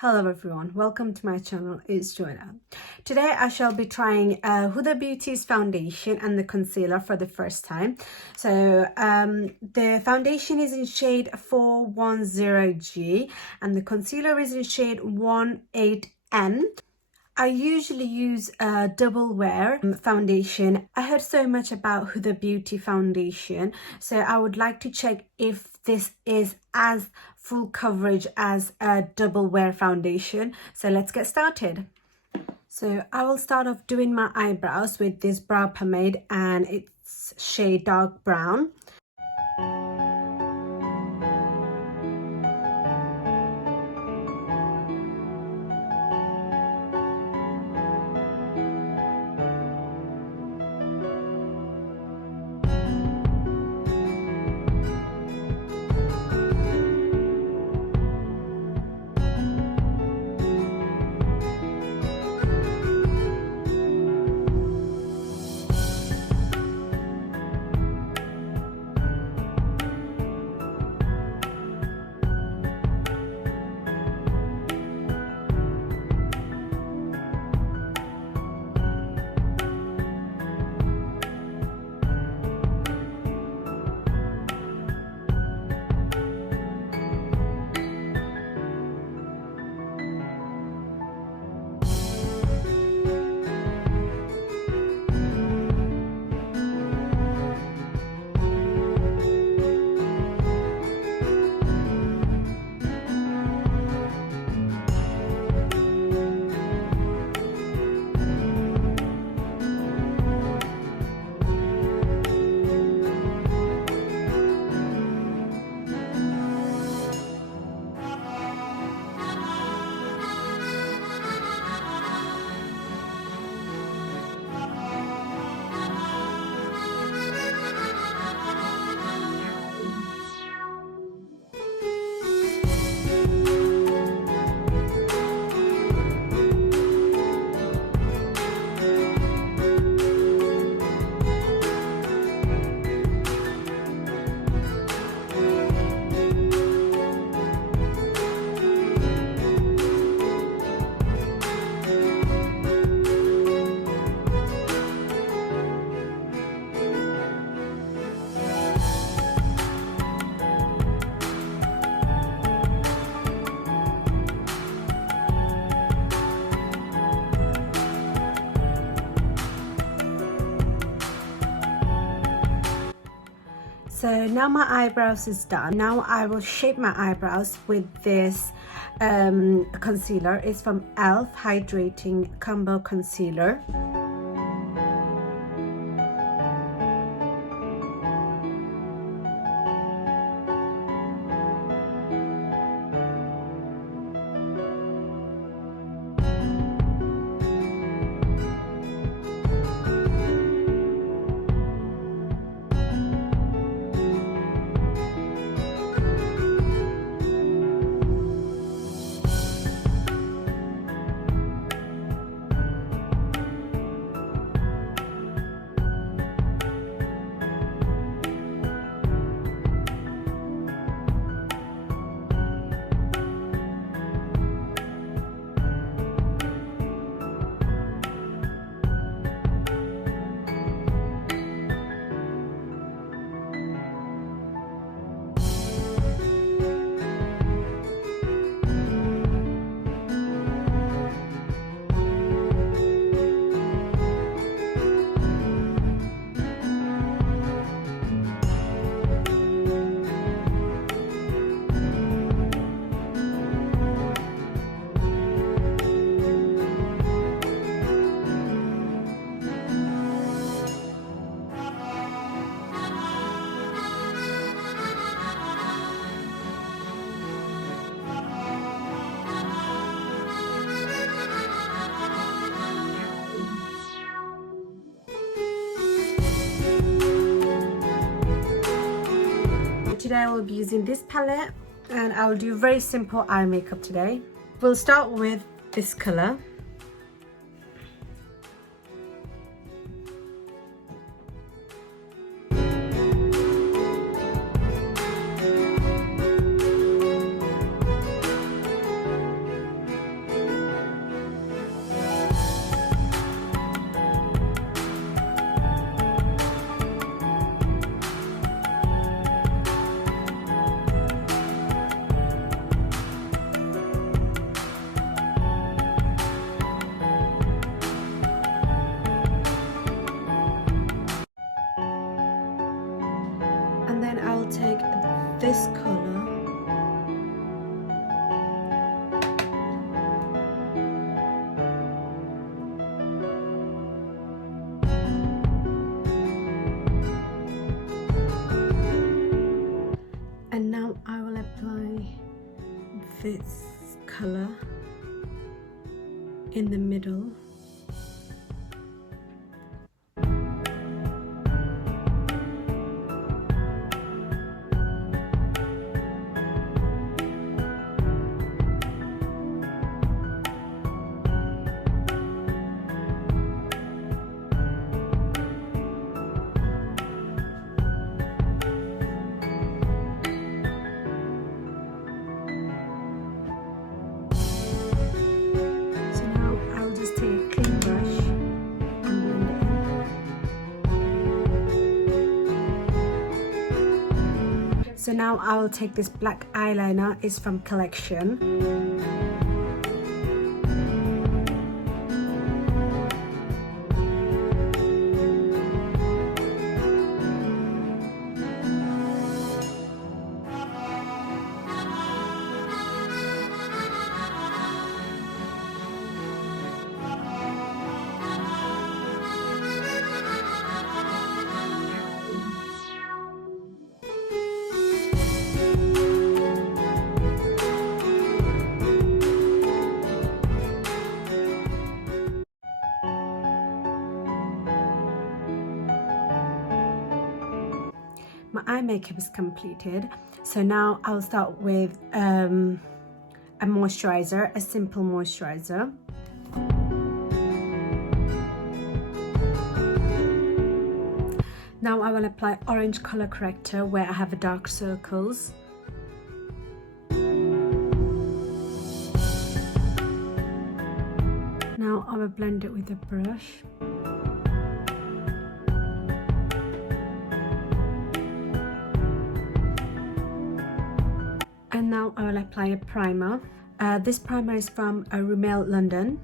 Hello everyone, welcome to my channel. It's Joynab. Today I shall be trying Huda Beauty's foundation and the concealer for the first time. So the foundation is in shade 410G and the concealer is in shade 18N. I usually use a double wear foundation. I heard so much about Huda Beauty foundation, so I would like to check if this is as full coverage as a double wear foundation. So let's get started. So I will start off doing my eyebrows with this brow pomade and it's shade dark brown. So now my eyebrows is done. Now I will shape my eyebrows with this concealer. It's from E.l.f. Hydrating Combo Concealer. Today I will be using this palette and I will do very simple eye makeup today. We'll start with this color. this color. And now I will apply this color in the middle. So now I will take this black eyeliner, it's from Collection. My eye makeup is completed, so now I'll start with a moisturizer, a simple moisturizer. Now I will apply orange color corrector where I have dark circles. Now I will blend it with a brush. And now I will apply a primer. This primer is from Rimmel London.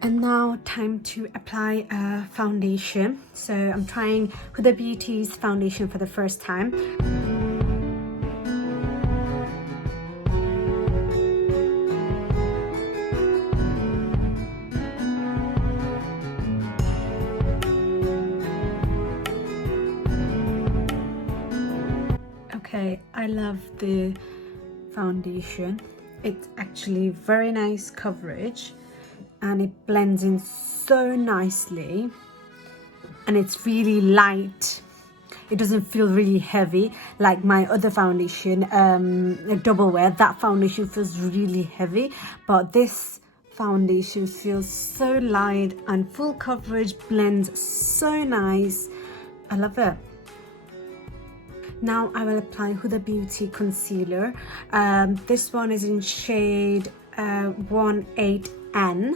And now time to apply a foundation. So I'm trying Huda Beauty's foundation for the first time. Okay, I love the foundation. It's actually very nice coverage and it blends in so nicely, and it's really light. It doesn't feel really heavy like my other foundation, Double Wear. That foundation feels really heavy, but this foundation feels so light and full coverage, blends so nice. I love it. Now I will apply Huda Beauty concealer. This one is in shade 18N.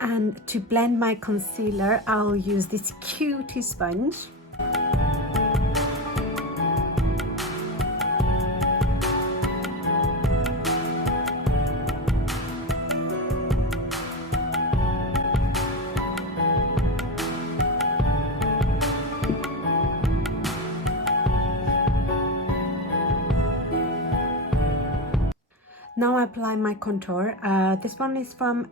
And to blend my concealer, I'll use this cutie sponge. Now I apply my contour. This one is from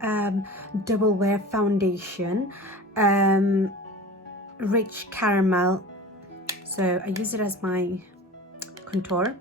Double Wear foundation, Rich Caramel. So I use it as my contour.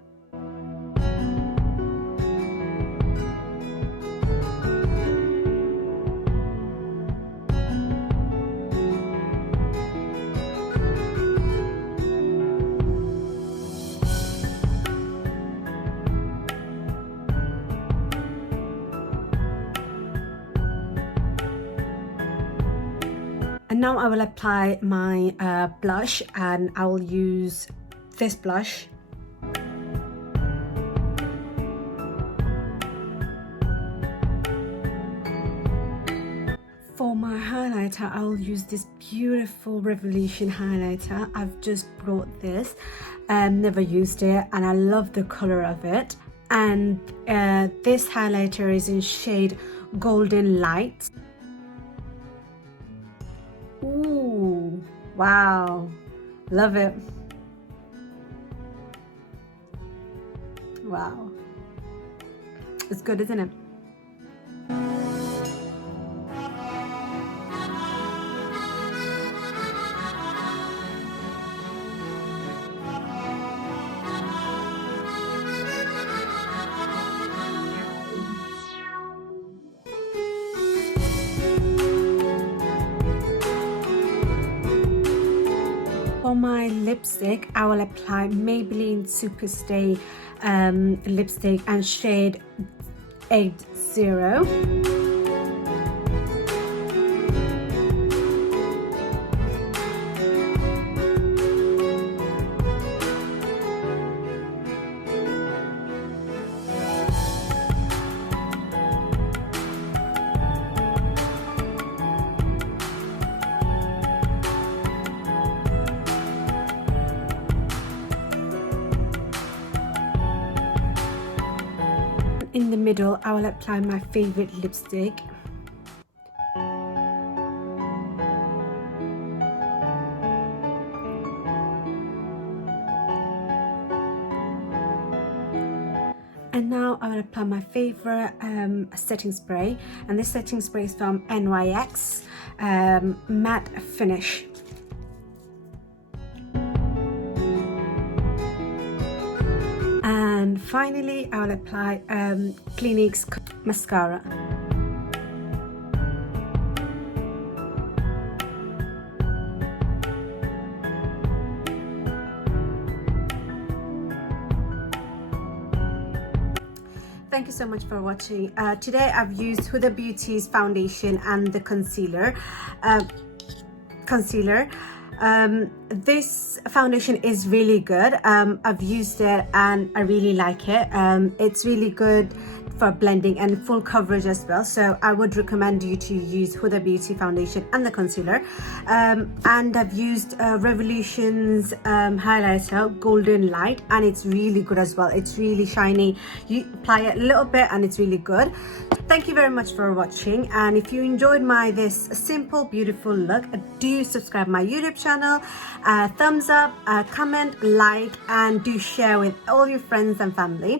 And now I will apply my blush, and I will use this blush. For my highlighter, I'll use this beautiful Revolution highlighter. I've just brought this, never used it, and I love the color of it. and this highlighter is in shade Golden Light. Ooh, wow, love it. Wow, it's good, isn't it? For my lipstick, I will apply Maybelline Superstay lipstick and shade 80. In the middle, I will apply my favorite lipstick. And now I will apply my favorite setting spray, and this setting spray is from NYX Matte Finish. And finally, I will apply Clinique's mascara. Thank you so much for watching. Today I've used Huda Beauty's foundation and the concealer. This foundation is really good. I've used it and I really like it. It's really good for blending and full coverage as well, so I would recommend you to use Huda Beauty foundation and the concealer. And I've used Revolution's highlighter Golden Light, and it's really good as well. It's really shiny. You apply it a little bit and it's really good. Thank you very much for watching, and if you enjoyed this simple beautiful look, do subscribe my YouTube channel, thumbs up, comment, like, and do share with all your friends and family.